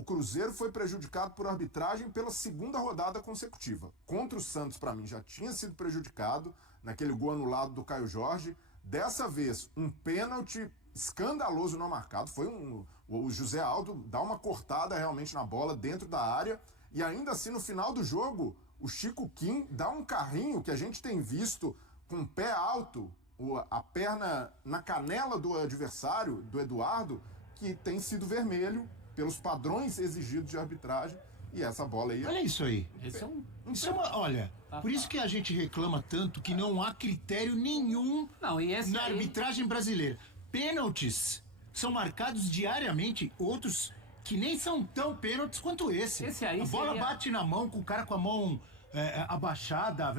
o Cruzeiro foi prejudicado por arbitragem pela segunda rodada consecutiva. Contra o Santos, para mim, já tinha sido prejudicado naquele gol anulado do Caio Jorge. Dessa vez, um pênalti escandaloso não marcado. O José Aldo dá uma cortada realmente na bola dentro da área. E ainda assim, no final do jogo, o Chico Kim dá um carrinho que a gente tem visto com o pé alto, a perna na canela do adversário, do Eduardo, que tem sido vermelho pelos padrões exigidos de arbitragem, e essa bola aí... Olha isso aí. Olha, por isso que a gente reclama tanto que não há critério nenhum na arbitragem brasileira. Pênaltis são marcados diariamente, outros que nem são tão pênaltis quanto esse. A bola bate na mão, com o cara com a mão abaixada.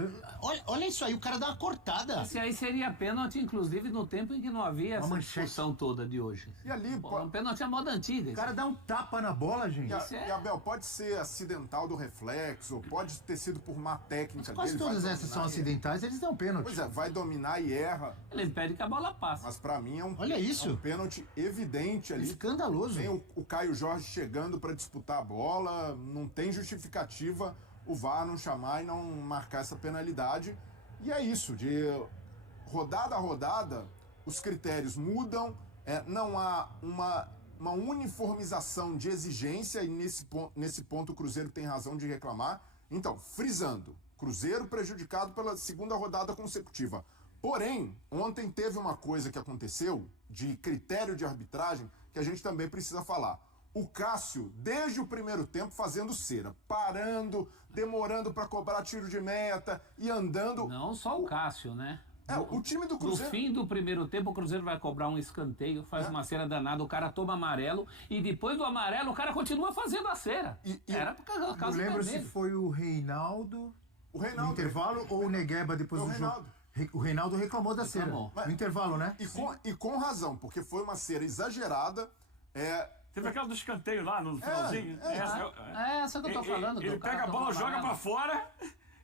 Olha isso aí, o cara dá uma cortada. Esse aí seria pênalti, inclusive, no tempo em que não havia essa discussão toda de hoje. E ali... Um pênalti à moda antiga. O cara dá um tapa na bola, gente. E Abel, pode ser acidental do reflexo, pode ter sido por má técnica. Quase todas essas são acidentais, eles dão pênalti. Pois é, vai dominar e erra. Ele impede que a bola passe. Mas pra mim é um pênalti evidente ali. Escandaloso. Tem o Caio Jorge chegando pra disputar a bola, não tem justificativa o VAR não chamar e não marcar essa penalidade. E é isso, de rodada a rodada, os critérios mudam, não há uma uniformização de exigência, e nesse ponto o Cruzeiro tem razão de reclamar. Então, frisando, Cruzeiro prejudicado pela segunda rodada consecutiva. Porém, ontem teve uma coisa que aconteceu de critério de arbitragem que a gente também precisa falar. O Cássio, desde o primeiro tempo, fazendo cera, parando, demorando para cobrar tiro de meta e andando... Não só o Cássio, né? O time do Cruzeiro... No fim do primeiro tempo, o Cruzeiro vai cobrar um escanteio, faz uma cera danada, o cara toma amarelo, e depois do amarelo o cara continua fazendo a cera. Era por causa do caso vermelho. Não lembro se foi o Reinaldo no intervalo ou o Negueba depois do jogo. O Reinaldo reclamou da cera. No intervalo, né? E com razão, porque foi uma cera exagerada. Teve aquela do escanteio lá no finalzinho. Essa que eu tô falando. Ele pega a bola, joga pra fora.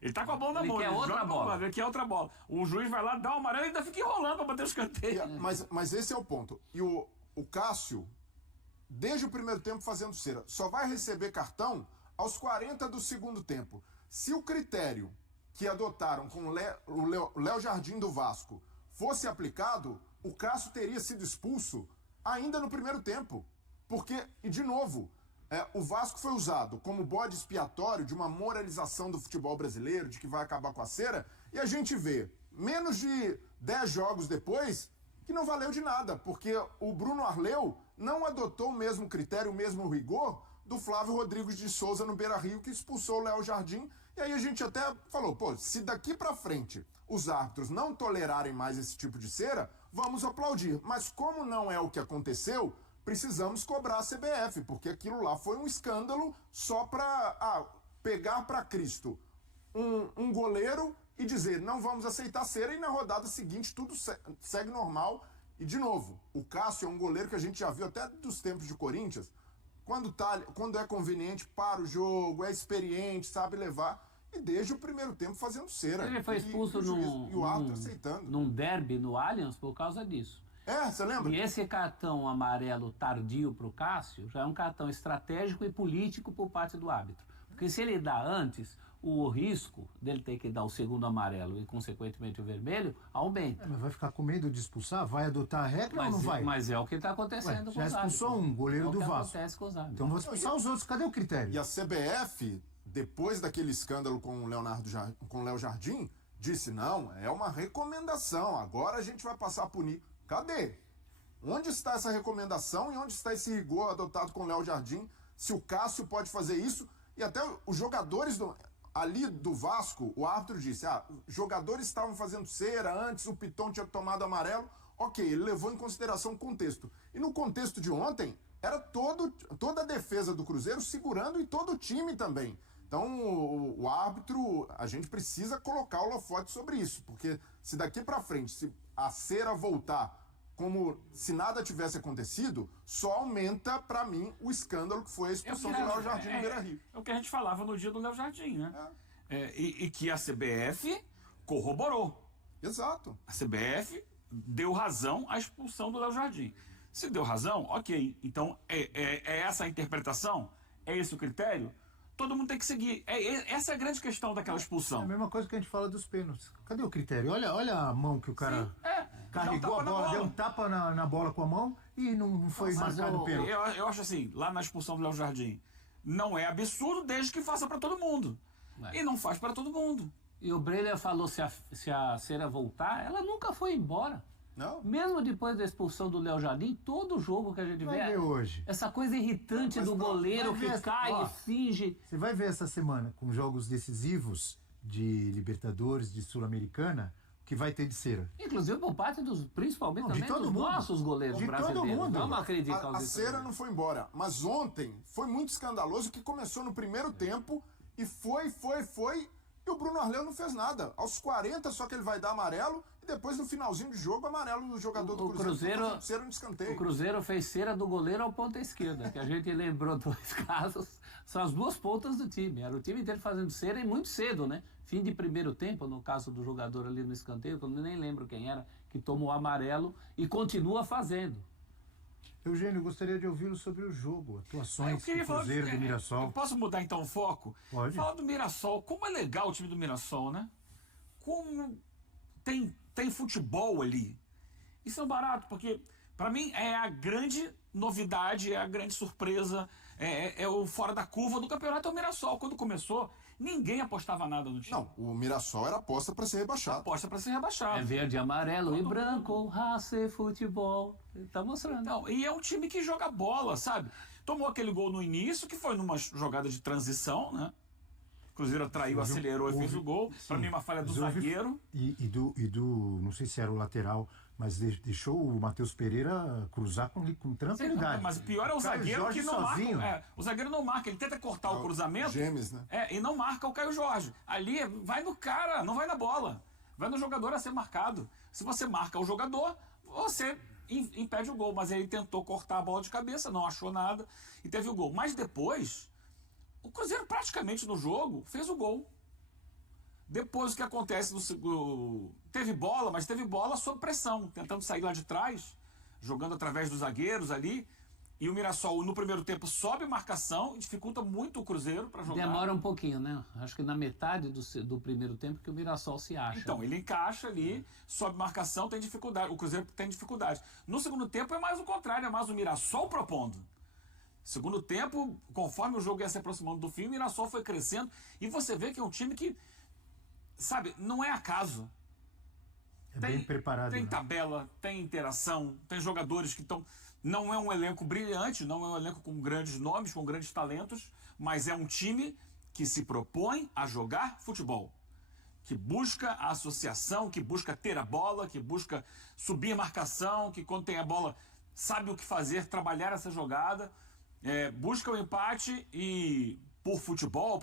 Ele tá com a bola na mão. Ele quer outra bola. O juiz vai lá, dá uma amarela e ainda fica enrolando pra bater o escanteio. Mas esse é o ponto. E o Cássio, desde o primeiro tempo fazendo cera, só vai receber cartão aos 40 do segundo tempo. Se o critério que adotaram com o Léo Jardim do Vasco fosse aplicado, o Cássio teria sido expulso ainda no primeiro tempo. Porque, e de novo, o Vasco foi usado como bode expiatório de uma moralização do futebol brasileiro, de que vai acabar com a cera, e a gente vê, menos de 10 jogos depois, que não valeu de nada, porque o Bruno Arleu não adotou o mesmo critério, o mesmo rigor do Flávio Rodrigues de Souza no Beira-Rio, que expulsou o Léo Jardim, e aí a gente até falou, se daqui pra frente os árbitros não tolerarem mais esse tipo de cera, vamos aplaudir. Mas como não é o que aconteceu, precisamos cobrar a CBF, porque aquilo lá foi um escândalo só para pegar para Cristo um goleiro e dizer, não vamos aceitar cera, e na rodada seguinte tudo segue normal. E de novo, o Cássio é um goleiro que a gente já viu até dos tempos de Corinthians, quando é conveniente para o jogo, é experiente, sabe levar, e desde o primeiro tempo fazendo cera. Ele foi expulso e o árbitro aceitando. Num derby no Allianz por causa disso. Você lembra? E esse cartão amarelo tardio para o Cássio já é um cartão estratégico e político por parte do árbitro. Porque se ele dá antes, o risco dele ter que dar o segundo amarelo e, consequentemente, o vermelho, aumenta. Mas vai ficar com medo de expulsar? Vai adotar a regra ou não vai? Mas é o que está acontecendo com os árbitros. Já expulsou um goleiro do Vasco. Acontece com os árbitros. Então vou expulsar os outros. Cadê o critério? E a CBF, depois daquele escândalo com o Léo Jardim, disse, não, é uma recomendação, agora a gente vai passar a punir. Cadê? Onde está essa recomendação e onde está esse rigor adotado com o Léo Jardim? Se o Cássio pode fazer isso, e até os jogadores ali do Vasco, o árbitro disse, os jogadores estavam fazendo cera antes, o Piton tinha tomado amarelo, ok, ele levou em consideração o contexto. E no contexto de ontem, era toda a defesa do Cruzeiro segurando e todo o time também. Então, o árbitro, a gente precisa colocar o holofote sobre isso, porque se daqui para frente, se a cera voltar como se nada tivesse acontecido, só aumenta, para mim, o escândalo que foi a expulsão do Léo Jardim no Beira-Rio. É o que a gente falava no dia do Léo Jardim, né? E que a CBF corroborou. Exato. A CBF deu razão à expulsão do Léo Jardim. Se deu razão, ok. Então, é essa a interpretação? é esse o critério, todo mundo tem que seguir. Essa é a grande questão daquela expulsão. É a mesma coisa que a gente fala dos pênaltis. Cadê o critério? Olha a mão que o cara carregou a bola, deu um tapa na bola com a mão e não foi marcado o pênalti. Eu acho assim, lá na expulsão do Léo Jardim, não é absurdo desde que faça para todo mundo. E não faz para todo mundo. E o Breler falou, se a Cera voltar, ela nunca foi embora. Não. Mesmo depois da expulsão do Léo Jardim, todo jogo que a gente vê hoje. Essa coisa irritante do goleiro que cai e finge. Você vai ver essa semana, com jogos decisivos de Libertadores, de Sul-Americana, que vai ter de Cera. Inclusive por parte principalmente também dos nossos goleiros brasileiros. Todo mundo. Vamos acreditar A Cera não foi embora, mas ontem foi muito escandaloso que começou no primeiro tempo e foi, e o Bruno Arleu não fez nada. Aos 40 só que ele vai dar amarelo e depois no finalzinho de jogo amarelo do jogador do Cruzeiro. Cera no escanteio. O Cruzeiro fez Cera do goleiro ao ponta esquerda, que a gente lembrou dois casos. São as duas pontas do time. Era o time inteiro fazendo Cera e muito cedo, né? Fim de primeiro tempo, no caso do jogador ali no escanteio, que eu nem lembro quem era, que tomou amarelo e continua fazendo. Eugênio, gostaria de ouvi-lo sobre o jogo, atuações do Cruzeiro, do Mirassol. Eu posso mudar então o foco? Pode. Falar do Mirassol. Como é legal o time do Mirassol, né? Como tem futebol ali. Isso é barato, porque para mim é a grande novidade, é a grande surpresa, é o fora da curva do campeonato, é o Mirassol. Quando começou, ninguém apostava nada no time. Não, o Mirassol era aposta para ser rebaixado. Aposta para ser rebaixado. É verde, amarelo e branco, raça e futebol. Tá mostrando. Não, e é um time que joga bola, sabe? Tomou aquele gol no início, que foi numa jogada de transição, né? O Cruzeiro atraiu, acelerou e fez o gol. Para mim, uma falha do zagueiro. E do, não sei se era o lateral, mas deixou o Matheus Pereira cruzar com tranquilidade. Mas o pior é o zagueiro Jorge que não sozinho. marca. O zagueiro não marca, ele tenta cortar o cruzamento. Gêmeos, né? E não marca o Caio Jorge. Ali vai no cara, não vai na bola. Vai no jogador a ser marcado. Se você marca o jogador, você impede o gol. Mas ele tentou cortar a bola de cabeça, não achou nada e teve o gol. Mas depois, o Cruzeiro praticamente no jogo fez o gol. Depois o que acontece teve bola, mas teve bola sob pressão, tentando sair lá de trás, jogando através dos zagueiros ali. E o Mirassol, no primeiro tempo, sobe marcação e dificulta muito o Cruzeiro para jogar. Demora um pouquinho, né? Acho que na metade do primeiro tempo que o Mirassol se acha. Então, ele encaixa ali, sobe marcação, tem dificuldade. O Cruzeiro tem dificuldade. No segundo tempo é mais o contrário, é mais o Mirassol propondo. Segundo tempo, conforme o jogo ia se aproximando do fim, o Mirassol foi crescendo. E você vê que é um time que, sabe, não é acaso. Bem preparado. Tem né? tabela, tem interação, tem jogadores que estão... Não é um elenco brilhante, não é um elenco com grandes nomes, com grandes talentos, mas é um time que se propõe a jogar futebol, que busca a associação, que busca ter a bola, que busca subir marcação, que quando tem a bola sabe o que fazer, trabalhar essa jogada, busca o empate e por futebol,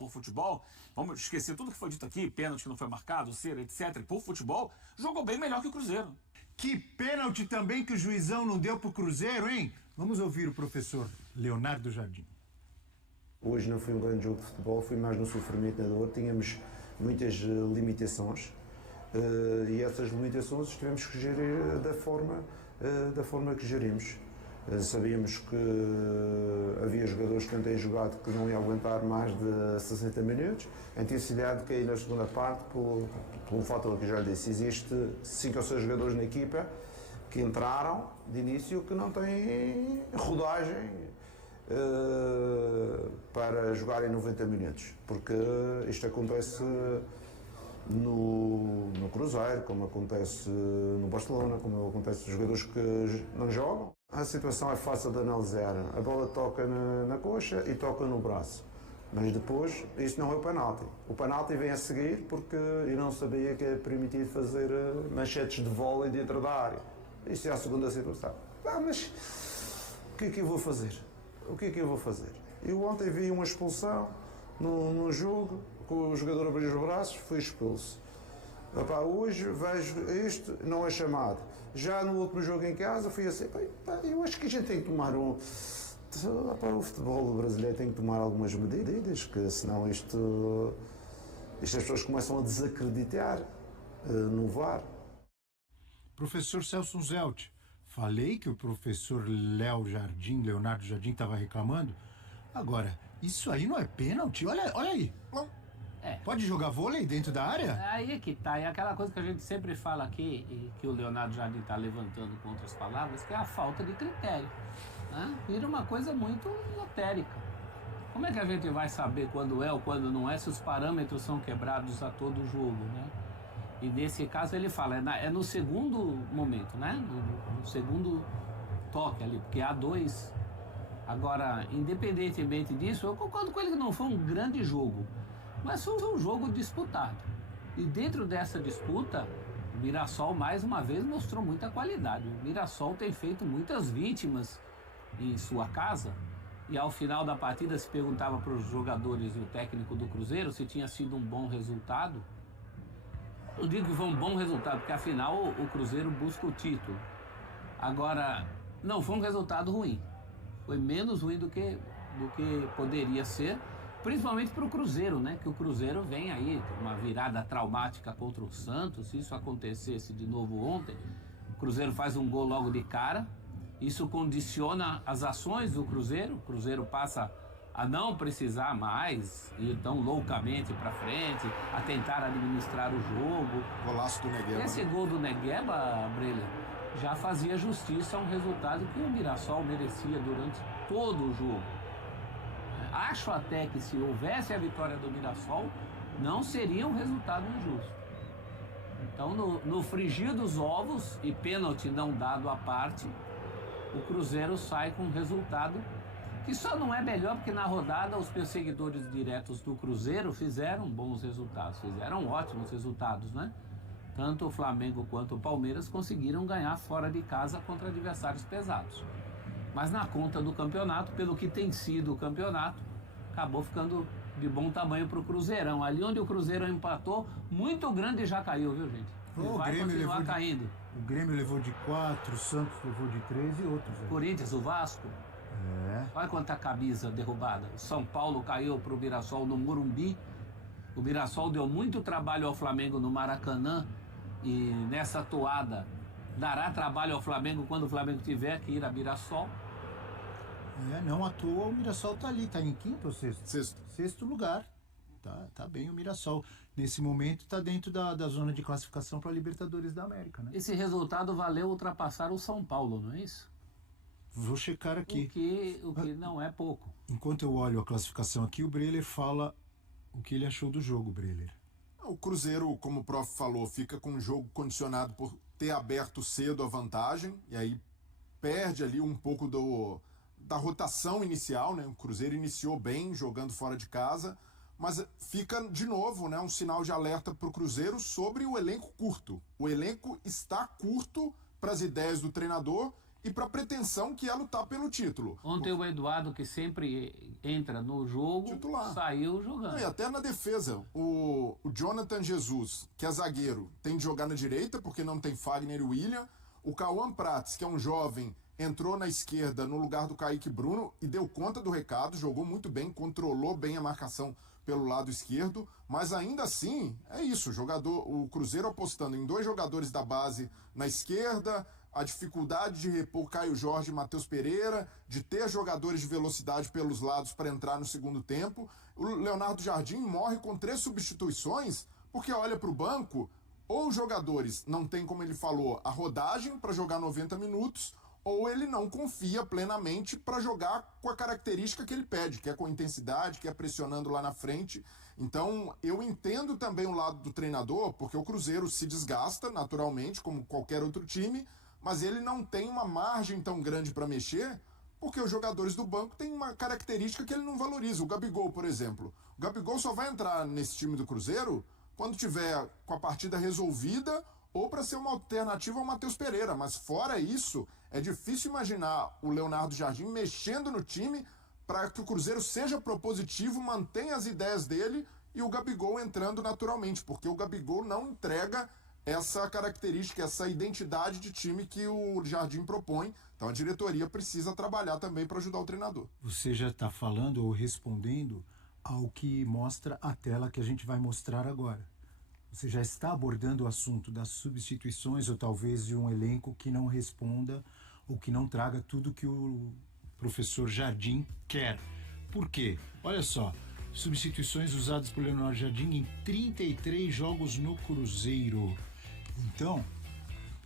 vamos esquecer tudo que foi dito aqui, pênalti que não foi marcado, Cera, etc. Por futebol, jogou bem melhor que o Cruzeiro. Que pênalti também que o juizão não deu pro Cruzeiro, hein? Vamos ouvir o professor Leonardo Jardim. Hoje não foi um grande jogo de futebol, foi mais no sofrimento da dor. Tínhamos muitas limitações e essas limitações tivemos que gerir da forma que gerimos. Sabíamos que havia jogadores que não têm jogado que não iam aguentar mais de 60 minutos. A intensidade caiu na segunda parte por um fator que já lhe disse. Existe 5 ou 6 jogadores na equipa que entraram de início que não têm rodagem para jogarem 90 minutos. Porque isto acontece no Cruzeiro, como acontece no Barcelona, como acontece nos jogadores que não jogam. A situação é fácil de analisar. A bola toca na coxa e toca no braço. Mas depois, isto não é o penalti. O penalti vem a seguir porque eu não sabia que é permitido fazer manchetes de vôlei dentro da área. Isto é a segunda situação. Mas o que é que eu vou fazer? O que é que eu vou fazer? Eu ontem vi uma expulsão num jogo, que o jogador abriu os braços, foi expulso. Hoje vejo isto, não é chamado. Já no último jogo em casa fui assim, eu acho que a gente tem que tomar o futebol brasileiro tem que tomar algumas medidas, que senão isto as pessoas começam a desacreditar no VAR. Professor Celso Zelt, falei que o professor Leonardo Jardim estava reclamando. Agora, Isso aí não é pênalti? Olha aí. Não. Pode jogar vôlei dentro da área? Aí é que tá. É aquela coisa que a gente sempre fala aqui, e que o Leonardo Jardim está levantando com outras palavras, que é a falta de critério. Né? Vira uma coisa muito lotérica. Como é que a gente vai saber quando é ou quando não é, se os parâmetros são quebrados a todo jogo, né? E nesse caso ele fala, é no segundo momento, né? No segundo toque ali, porque há 2. Agora, independentemente disso, eu concordo com ele que não foi um grande jogo. Mas foi um jogo disputado. E dentro dessa disputa, o Mirassol mais uma vez mostrou muita qualidade. O Mirassol tem feito muitas vítimas em sua casa. E ao final da partida se perguntava para os jogadores e o técnico do Cruzeiro se tinha sido um bom resultado. Eu digo que foi um bom resultado, porque afinal o Cruzeiro busca o título. Agora, não foi um resultado ruim. Foi menos ruim do que poderia ser. Principalmente para o Cruzeiro, né? Que o Cruzeiro vem aí, uma virada traumática contra o Santos. Se isso acontecesse de novo ontem, o Cruzeiro faz um gol logo de cara. Isso condiciona as ações do Cruzeiro. O Cruzeiro passa a não precisar mais ir tão loucamente para frente, a tentar administrar o jogo. Golaço do Negueba. Esse gol do Negueba, Brelha, já fazia justiça a um resultado que o Mirassol merecia durante todo o jogo. Acho até que se houvesse a vitória do Mirassol, não seria um resultado injusto. Então, no frigir dos ovos, e pênalti não dado à parte, o Cruzeiro sai com um resultado que só não é melhor porque na rodada os perseguidores diretos do Cruzeiro fizeram bons resultados, fizeram ótimos resultados, né? Tanto o Flamengo quanto o Palmeiras conseguiram ganhar fora de casa contra adversários pesados. Mas na conta do campeonato, pelo que tem sido o campeonato, acabou ficando de bom tamanho para o Cruzeirão. Ali onde o Cruzeiro empatou, muito grande já caiu, viu, gente? O vai Grêmio continuar caindo. O Grêmio levou de 4, o Santos levou de 3 e outros. Aí. Corinthians, o Vasco. Olha quanta camisa derrubada. O São Paulo caiu para o Mirassol no Morumbi. O Mirassol deu muito trabalho ao Flamengo no Maracanã. E nessa toada dará trabalho ao Flamengo quando o Flamengo tiver que ir a Mirassol. Não à toa o Mirassol tá ali, tá em quinto ou sexto? Sexto. Sexto lugar. Tá bem o Mirassol. Nesse momento tá dentro da zona de classificação para a Libertadores da América, né? Esse resultado valeu ultrapassar o São Paulo, não é isso? Vou checar aqui. O que não é pouco. Enquanto eu olho a classificação aqui, o Breler fala o que ele achou do jogo, Breler. O Cruzeiro, como o prof falou, fica com o jogo condicionado por ter aberto cedo a vantagem, e aí perde ali um pouco da rotação inicial, né? O Cruzeiro iniciou bem, jogando fora de casa, mas fica de novo, né, um sinal de alerta para o Cruzeiro sobre o elenco curto. O elenco está curto para as ideias do treinador e para a pretensão que é lutar pelo título. Ontem o Eduardo, que sempre entra no jogo, titular, saiu jogando. E até na defesa, o Jonathan Jesus, que é zagueiro, tem de jogar na direita porque não tem Fagner e William. O Cauã Prats, que é um jovem, entrou na esquerda no lugar do Kaique Bruno e deu conta do recado, jogou muito bem, controlou bem a marcação pelo lado esquerdo, mas ainda assim, é isso, o Cruzeiro apostando em 2 jogadores da base na esquerda, a dificuldade de repor Caio Jorge e Matheus Pereira, de ter jogadores de velocidade pelos lados para entrar no segundo tempo. O Leonardo Jardim morre com 3 substituições, porque olha para o banco, ou os jogadores não têm, como ele falou, a rodagem para jogar 90 minutos, ou ele não confia plenamente para jogar com a característica que ele pede, que é com intensidade, que é pressionando lá na frente. Então, eu entendo também o lado do treinador, porque o Cruzeiro se desgasta naturalmente, como qualquer outro time, mas ele não tem uma margem tão grande para mexer, porque os jogadores do banco têm uma característica que ele não valoriza. O Gabigol, por exemplo. O Gabigol só vai entrar nesse time do Cruzeiro quando tiver com a partida resolvida ou para ser uma alternativa ao Matheus Pereira. Mas fora isso, é difícil imaginar o Leonardo Jardim mexendo no time para que o Cruzeiro seja propositivo, mantenha as ideias dele e o Gabigol entrando naturalmente, porque o Gabigol não entrega essa característica, essa identidade de time que o Jardim propõe. Então a diretoria precisa trabalhar também para ajudar o treinador. Você já está falando ou respondendo ao que mostra a tela que a gente vai mostrar agora. Você já está abordando o assunto das substituições ou talvez de um elenco que não responda ou que não traga tudo que o professor Jardim quer. Por quê? Olha só, substituições usadas por Leonardo Jardim em 33 jogos no Cruzeiro. Então,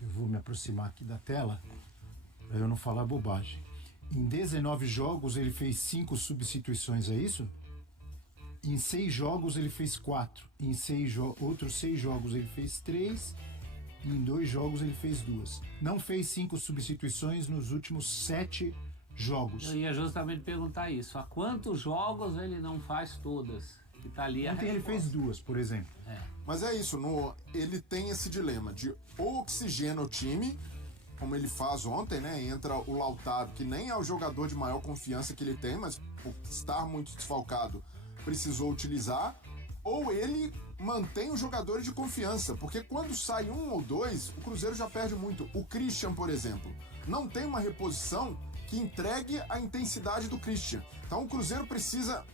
eu vou me aproximar aqui da tela para eu não falar bobagem. Em 19 jogos ele fez 5 substituições, é isso? Em 6 jogos ele fez 4. Em outros 6 jogos ele fez 3. E em 2 jogos ele fez 2. Não fez 5 substituições nos últimos 7 jogos. Eu ia justamente perguntar isso. Há quantos jogos ele não faz todas? Que tá ali Ontem ele fez 2, por exemplo. Mas é isso, ele tem esse dilema de ou oxigena o time, como ele faz ontem, né? Entra o Lautaro, que nem é o jogador de maior confiança que ele tem, mas por estar muito desfalcado, precisou utilizar, ou ele mantém os jogadores de confiança, porque quando sai um ou dois, o Cruzeiro já perde muito. O Christian, por exemplo, não tem uma reposição que entregue a intensidade do Christian. Então o Cruzeiro precisa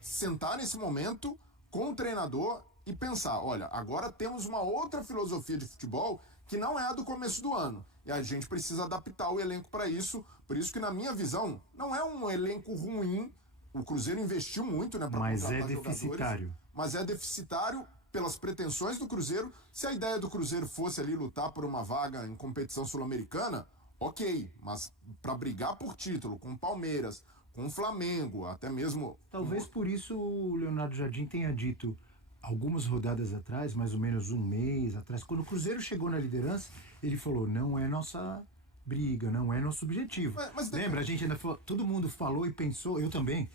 sentar nesse momento com o treinador e pensar, olha, agora temos uma outra filosofia de futebol que não é a do começo do ano. E a gente precisa adaptar o elenco para isso. Por isso que, na minha visão, não é um elenco ruim. O Cruzeiro investiu muito, né, para contratar jogadores. Mas é deficitário. Mas é deficitário pelas pretensões do Cruzeiro. Se a ideia do Cruzeiro fosse ali lutar por uma vaga em competição sul-americana, ok. Mas para brigar por título com o Palmeiras, com o Flamengo, até mesmo... Talvez por isso o Leonardo Jardim tenha dito algumas rodadas atrás, mais ou menos um mês atrás, quando o Cruzeiro chegou na liderança, ele falou, não é nossa briga, não é nosso objetivo. Mas lembra, a gente ainda falou, todo mundo falou e pensou, eu também,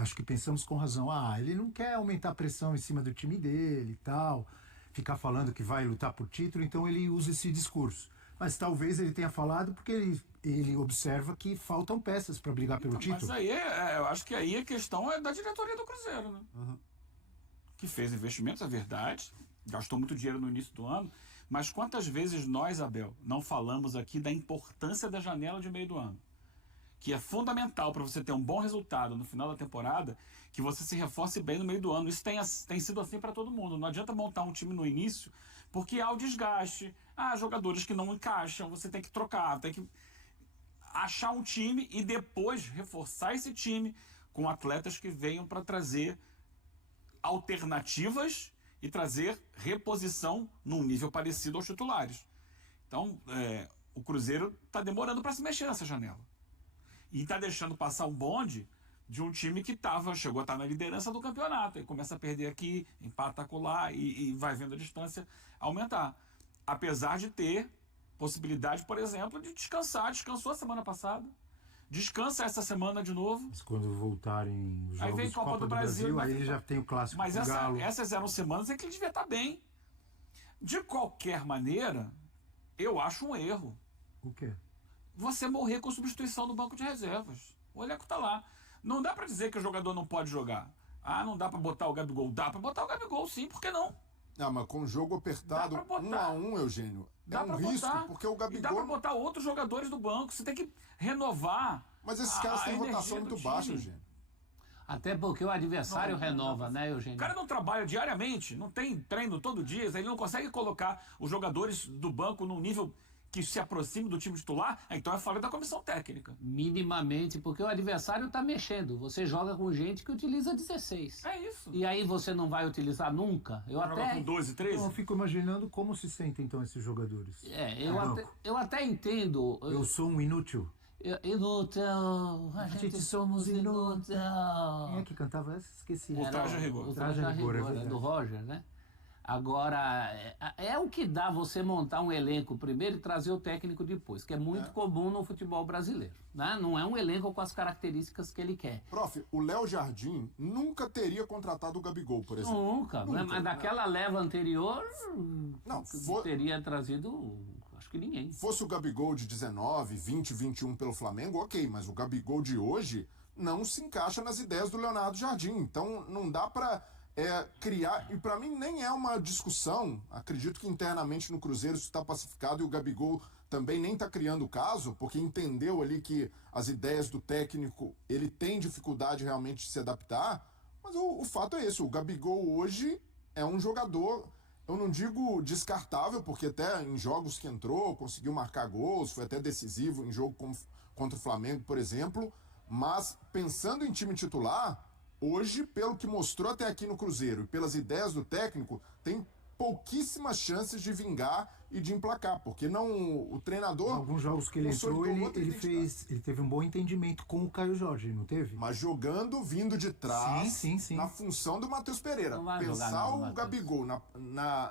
acho que pensamos com razão, ele não quer aumentar a pressão em cima do time dele e tal, ficar falando que vai lutar por título, então ele usa esse discurso. Mas talvez ele tenha falado porque ele observa que faltam peças para brigar pelo título. Mas aí, eu acho que aí a questão é da diretoria do Cruzeiro, né? Uhum. Que fez investimentos, é verdade, gastou muito dinheiro no início do ano, mas quantas vezes nós, Abel, não falamos aqui da importância da janela de meio do ano? Que é fundamental para você ter um bom resultado no final da temporada, que você se reforce bem no meio do ano. Isso tem sido assim para todo mundo. Não adianta montar um time no início, porque há o desgaste, há jogadores que não encaixam, você tem que trocar, tem que achar um time e depois reforçar esse time com atletas que venham para trazer alternativas e trazer reposição num nível parecido aos titulares. Então, o Cruzeiro está demorando para se mexer nessa janela. E está deixando passar um bonde de um time que chegou a estar na liderança do campeonato. E começa a perder aqui, empata acolá e vai vendo a distância aumentar. Apesar de ter possibilidade, por exemplo, de descansar. Descansou a semana passada. Descansa essa semana de novo. Mas quando voltarem os jogos aí vem Copa do Brasil, aí ele já tem o clássico. Mas com Galo. essas eram semanas em que ele devia estar bem. De qualquer maneira, eu acho um erro. O quê? Você morrer com substituição no banco de reservas. O elenco tá lá. Não dá pra dizer que o jogador não pode jogar. Não dá pra botar o Gabigol. Dá pra botar o Gabigol, sim, por que não? Mas com o jogo apertado, 1-1, Eugênio, dá um risco, porque o Gabigol... E dá pra botar outros jogadores do banco. Você tem que renovar. Mas esses caras têm rotação muito baixa, Eugênio. Até porque o adversário renova, né, Eugênio? O cara não trabalha diariamente, não tem treino todo dia, ele não consegue colocar os jogadores do banco num nível que se aproxime do time titular, então é falha da comissão técnica. Minimamente, porque o adversário está mexendo. Você joga com gente que utiliza 16. É isso. E aí você não vai utilizar nunca? Joga com 12, 13? Eu fico imaginando como se sentem então esses jogadores. Eu até entendo. Eu sou um inútil. Inútil, a gente somos inútil. Quem é que cantava essa? Esqueci. O Traje a Rigor. O Traje a Rigor, do Roger, né? Agora, é o que dá você montar um elenco primeiro e trazer o técnico depois, que é muito comum no futebol brasileiro, né? Não é um elenco com as características que ele quer. Prof, o Léo Jardim nunca teria contratado o Gabigol, por exemplo. Nunca. Mas daquela leva anterior, não teria trazido... Acho que ninguém. Fosse o Gabigol de 19, 20, 21 pelo Flamengo, ok, mas o Gabigol de hoje não se encaixa nas ideias do Leonardo Jardim. Então não dá pra criar, e pra mim nem é uma discussão, acredito que internamente no Cruzeiro isso está pacificado e o Gabigol também nem tá criando o caso, porque entendeu ali que as ideias do técnico, ele tem dificuldade realmente de se adaptar, mas o fato é esse, o Gabigol hoje é um jogador... Eu não digo descartável, porque até em jogos que entrou, conseguiu marcar gols, foi até decisivo em jogo contra o Flamengo, por exemplo, Mas, pensando em time titular, hoje, pelo que mostrou até aqui no Cruzeiro e pelas ideias do técnico, tem pouquíssimas chances de vingar e de emplacar, porque o treinador... Alguns jogos que ele entrou, ele teve um bom entendimento com o Caio Jorge, não teve? Mas jogando, vindo de trás, sim. na função do Matheus Pereira. Pensar o Gabigol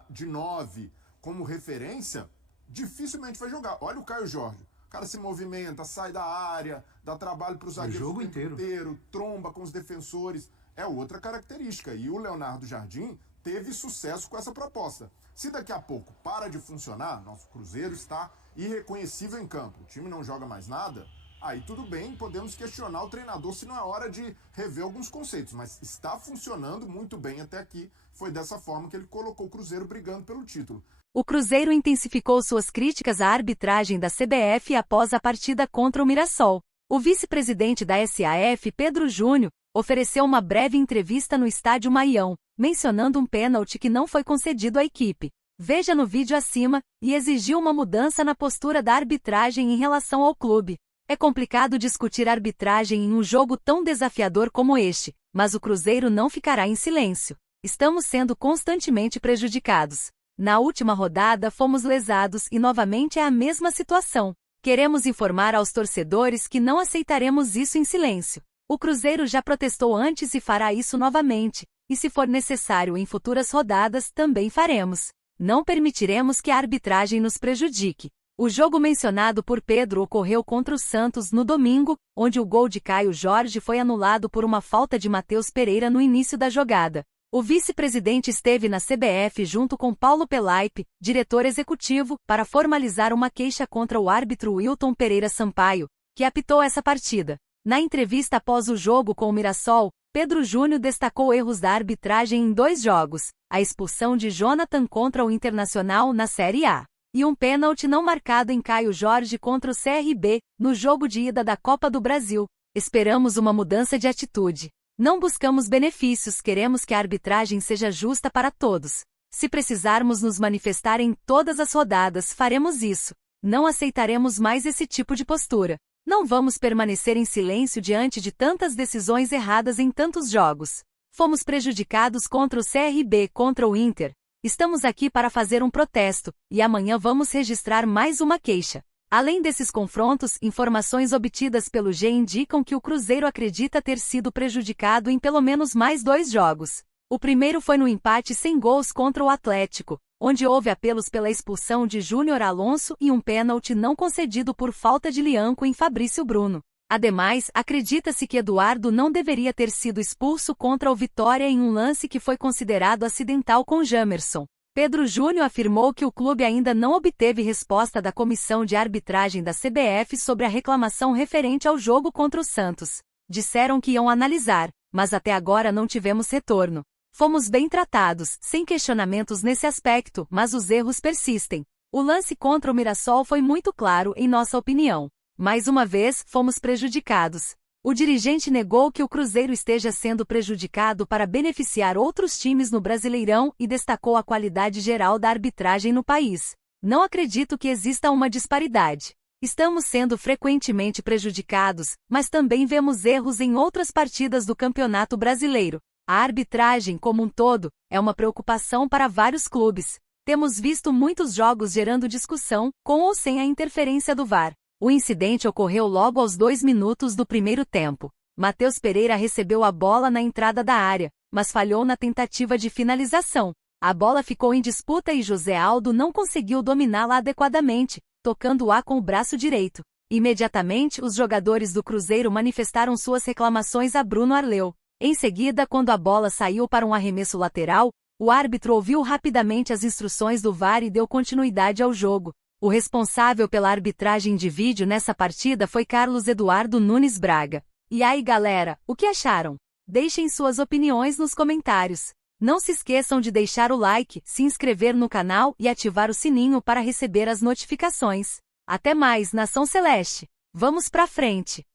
de 9 como referência, dificilmente vai jogar. Olha o Caio Jorge. O cara se movimenta, sai da área, dá trabalho para os zagueiros o tempo inteiro, tromba com os defensores. É outra característica. E o Leonardo Jardim teve sucesso com essa proposta. Se daqui a pouco para de funcionar, nosso Cruzeiro está irreconhecível em campo, o time não joga mais nada, aí tudo bem, podemos questionar o treinador se não é hora de rever alguns conceitos, mas está funcionando muito bem até aqui. Foi dessa forma que ele colocou o Cruzeiro brigando pelo título. O Cruzeiro intensificou suas críticas à arbitragem da CBF após a partida contra o Mirassol. O vice-presidente da SAF, Pedro Júnior, ofereceu uma breve entrevista no estádio Maião, mencionando um pênalti que não foi concedido à equipe. Veja no vídeo acima, e exigiu uma mudança na postura da arbitragem em relação ao clube. É complicado discutir arbitragem em um jogo tão desafiador como este, mas o Cruzeiro não ficará em silêncio. Estamos sendo constantemente prejudicados. Na última rodada fomos lesados e novamente é a mesma situação. Queremos informar aos torcedores que não aceitaremos isso em silêncio. O Cruzeiro já protestou antes e fará isso novamente, e se for necessário em futuras rodadas também faremos. Não permitiremos que a arbitragem nos prejudique. O jogo mencionado por Pedro ocorreu contra o Santos no domingo, onde o gol de Caio Jorge foi anulado por uma falta de Matheus Pereira no início da jogada. O vice-presidente esteve na CBF junto com Paulo Pelaipe, diretor executivo, para formalizar uma queixa contra o árbitro Wilton Pereira Sampaio, que apitou essa partida. Na entrevista após o jogo com o Mirassol, Pedro Júnior destacou erros da arbitragem em 2 jogos, a expulsão de Jonathan contra o Internacional na Série A, e um pênalti não marcado em Caio Jorge contra o CRB, no jogo de ida da Copa do Brasil. Esperamos uma mudança de atitude. Não buscamos benefícios, queremos que a arbitragem seja justa para todos. Se precisarmos nos manifestar em todas as rodadas, faremos isso. Não aceitaremos mais esse tipo de postura. Não vamos permanecer em silêncio diante de tantas decisões erradas em tantos jogos. Fomos prejudicados contra o CRB, contra o Inter. Estamos aqui para fazer um protesto, e amanhã vamos registrar mais uma queixa. Além desses confrontos, informações obtidas pelo G indicam que o Cruzeiro acredita ter sido prejudicado em pelo menos mais 2 jogos. O primeiro foi no empate sem gols contra o Atlético, onde houve apelos pela expulsão de Júnior Alonso e um pênalti não concedido por falta de Lianco em Fabrício Bruno. Ademais, acredita-se que Eduardo não deveria ter sido expulso contra o Vitória em um lance que foi considerado acidental com Jamerson. Pedro Júnior afirmou que o clube ainda não obteve resposta da comissão de arbitragem da CBF sobre a reclamação referente ao jogo contra o Santos. Disseram que iam analisar, mas até agora não tivemos retorno. Fomos bem tratados, sem questionamentos nesse aspecto, mas os erros persistem. O lance contra o Mirassol foi muito claro em nossa opinião. Mais uma vez, fomos prejudicados. O dirigente negou que o Cruzeiro esteja sendo prejudicado para beneficiar outros times no Brasileirão e destacou a qualidade geral da arbitragem no país. Não acredito que exista uma disparidade. Estamos sendo frequentemente prejudicados, mas também vemos erros em outras partidas do Campeonato Brasileiro. A arbitragem, como um todo, é uma preocupação para vários clubes. Temos visto muitos jogos gerando discussão, com ou sem a interferência do VAR. O incidente ocorreu logo aos 2 minutos do primeiro tempo. Matheus Pereira recebeu a bola na entrada da área, mas falhou na tentativa de finalização. A bola ficou em disputa e José Aldo não conseguiu dominá-la adequadamente, tocando-a com o braço direito. Imediatamente, os jogadores do Cruzeiro manifestaram suas reclamações a Bruno Arleu. Em seguida, quando a bola saiu para um arremesso lateral, o árbitro ouviu rapidamente as instruções do VAR e deu continuidade ao jogo. O responsável pela arbitragem de vídeo nessa partida foi Carlos Eduardo Nunes Braga. E aí, galera, o que acharam? Deixem suas opiniões nos comentários. Não se esqueçam de deixar o like, se inscrever no canal e ativar o sininho para receber as notificações. Até mais, Nação Celeste! Vamos pra frente!